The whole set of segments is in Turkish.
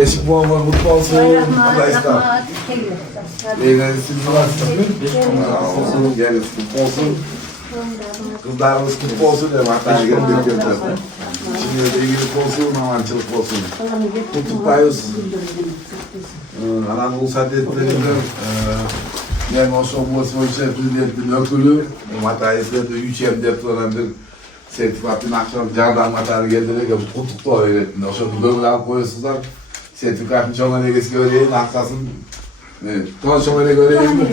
Eşik babama mutlu olsun. Rahmat. Eğlencesiniz varsınız. Gelin mutlu olsun. Kızlarımız mutlu olsun dedim. Hatta gelin bekliyorum. Şimdi ilgilik olsun, amancılık olsun. Tutuktayız. Anadolu Saadetlerinde yani o son Boğaziçi Prezidentin ökülü hatta eskiden de 3M depolanan bir sertifikatın akşam candan matarı geldiler ki bu kutukta öğrettin. O şekilde böyle alıp koyuyorsunlar. Sertifikatın çoğuna negesi göreyim, arkasın çoğuna göreyim.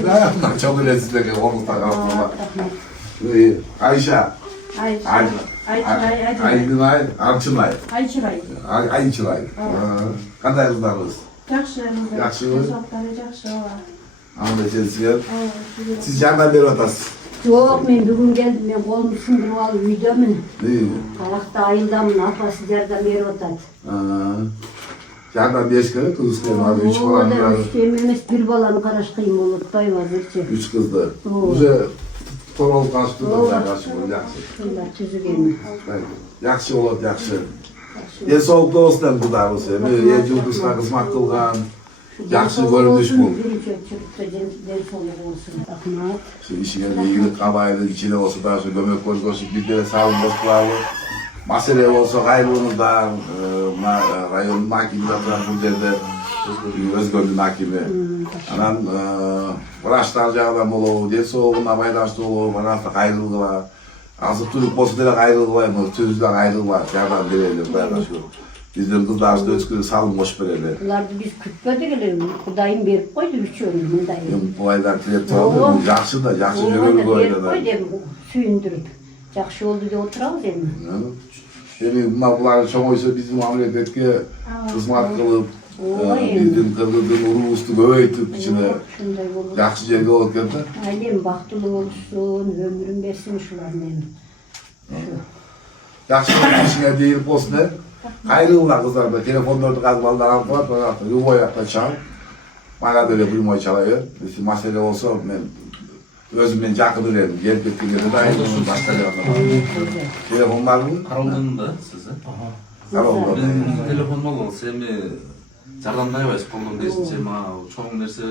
Çok öğretsizler ki omuzda kalsınlar. Ayşe. Aydınay, Arçınay. Ayçılay. Kanday kızlarınız? Yaxşı. Anlaşılsın. Siz candan beri otasınız. Yok, ben bugün geldim, ben kolumu sındırıp alıp videomun. Ayakta ayıldamın, apası yerden beri otadı. Candan 5 kere, kız kere var, 3 falan var. 3 kere, bir balanı karıştırayım olur, doymaz bir 3 kızdı. Bize torol kaçtı da yakşı olur, yakşı. Bunlar tüzü gelmiyor. Yakşı olur, yakşı. En soğukta olsun kızlar olsun. En yıldızına kızmak kılgan. Yakşı görünüş bu. Şu işine ilgili kabaylı içine olsa da şu gömek koş koşup bir kere sağlık bozuklarlı. Mesele olsa hayrınızdan, rayon mahkemeden bu yerde özgürlüğün hakimi. Anan vraçlarca adam olur, dil soğuğuna baydaşlı olur, bana da hayrılığı var. Azıp Türk bozuklara hayrılığı var, Türk'den hayrılığı var, yerden bireyle baydaşlı. Bizden kızlar da özgürlüğü salın boş verelim. Bunlar da biz kütmedi gelelim, Kudayım berip koydu, 3 ömrümün dayım. Bu aydan tilep tutalım, yakşı da, yakşı görür bu ayda da. Suyundurup, yakşı oldu diye oturalım değil mi? Şimdi bunlar çok oysa bizim ameliyatki kızmat kılıp, bizim kırgıldığın uru ustu böyütüp içine yakşı yerge olup geldi. Ailem baktılı olsun, ömrüm versin şuların benim. Yakşı işine deyilip olsun der. Hayrılılar kızlar da, telefonlarda kazmalılar altılar, sonra attı, yuva ayakta çal. Bana böyle duymayı çalıyor. Bir mesele olsa ben özümden yakın öğrendim. Gelip etkileri de ayrıldım, başka bir anlamadım. Telefonlar mı? Karol'dan da size. Karol'dan. Ben telefonum olsa hem jardamdan emas kolum desince ma çoğun nerse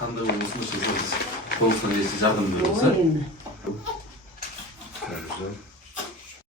kanday olmasını çalışırız. Kolsan desi yardım veriyorsa. Öyle mi? Güzel.